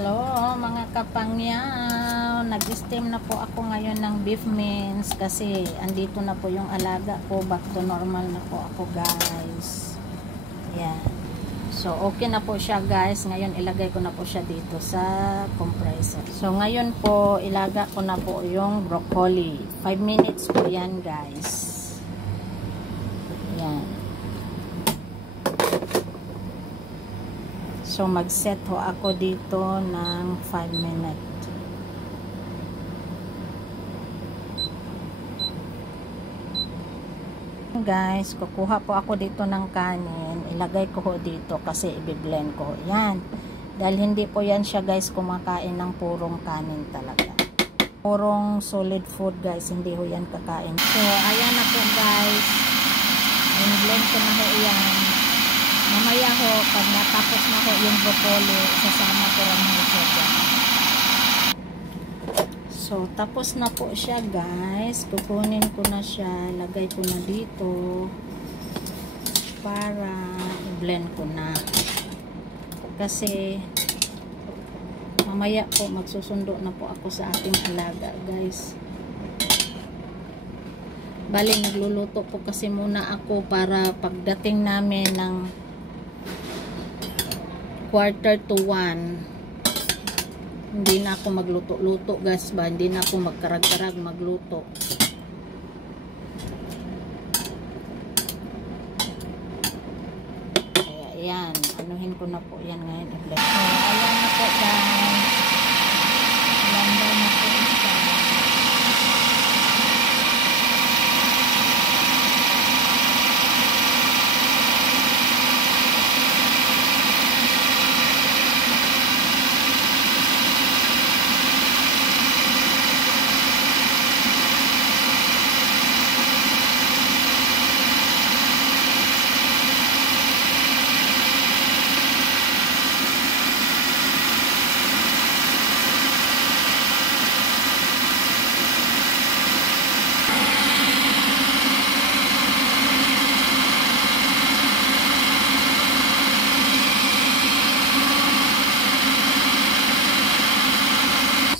Hello mga kapangyaw, nag-steam na po ako ngayon ng beef mince kasi andito na po yung alaga ko, back to normal na po ako guys. Yan. So okay na po siya guys, ngayon ilagay ko na po siya dito sa compressor. So ngayon po ilaga ko na po yung broccoli, 5 minutes po yan guys. Yan. So, mag-set ho ako dito ng 5 minutes. Guys, kukuha po ako dito ng kanin. Ilagay ko ho dito kasi i-blend ko. Yan. Dahil hindi po yan siya guys kumakain ng purong kanin talaga. Purong solid food guys. Hindi ho yan kakain. So, ayan na po guys. I-blend ko na ho yan. Mamaya ho, pag natapos na ho yung broccoli, sasama ko rin ho siya dyan. So, tapos na po siya guys. Kukunin ko na siya. Lagay ko na dito. Para i-blend ko na. Kasi, mamaya po, magsusundo na po ako sa ating alaga guys. Bali, nagluluto po kasi muna ako para pagdating namin ng 1:45 hindi na ako magluto-luto guys ba, hindi na ako magkarag-karag magluto. Kaya yan, anuhin ko na po yan ngayon. So, ayan na po guys, landa na po isa.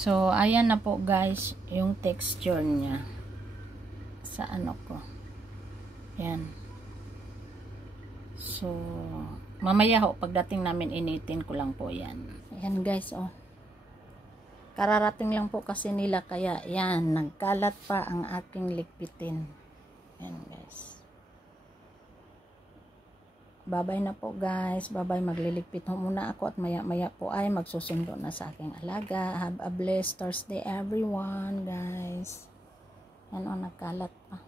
So, ayan na po guys, yung texture niya sa ano ko. Ayan. So, mamaya ho, pagdating namin initin ko lang po yan. Ayan guys, oh. Kararating lang po kasi nila, kaya yan, nagkalat pa ang aking ligpitin. Ayan guys. Bye-bye na po guys. Bye-bye. Magliligpit ho muna ako at maya-maya po ay magsusundo na sa aking alaga. Have a blessed Thursday everyone guys. Yan o, nagkalat pa.